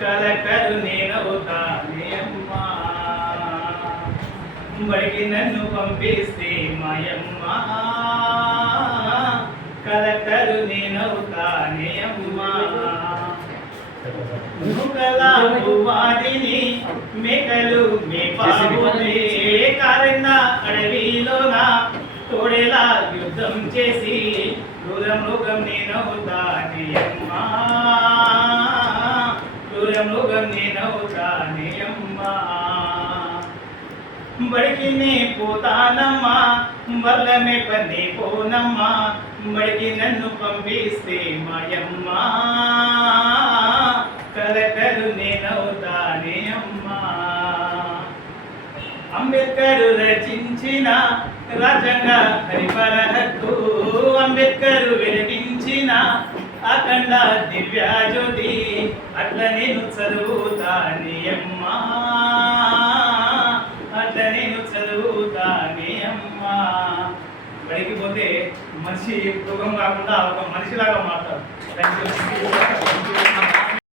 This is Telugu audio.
కలెక్టర్ నేనవుతానే అమ్మా, బడికి నన్ను పంపిస్తే మాయమ్మ, కలెక్టర్ నేనవుతానే అమ్మా. నువ్వు వాడిని మేకలు మేపాబోతే కారణ అడవిలోన తోడేలా యుద్ధం చేసి క్రూరమృగం నేనవుతానే అమ్మా, క్రూరమృగం నేనవుతానే అమ్మా. బడికి నే పోతానమ్మా, బర్ల మేపని పోనమ్మా, బడికి నన్ను పంపిస్తే మాయమ్మ, కలెక్టర్ నేనవుతానే అమ్మా. అంబేద్కర్ రచించిన రాజ్యాంగ హరిపర హక్కు, అంబేద్కర్ వెలిగించిన అఖండ దివ్యజ్యోతి, అట్ల నేను చదువుతానే అమ్మా, అట్ల నేను చదువుతానే అమ్మా. బడికి పోతే మనిషి మృగం కాకుండా ఒక మనిషిలాగా మాట్లాడు. Thank you.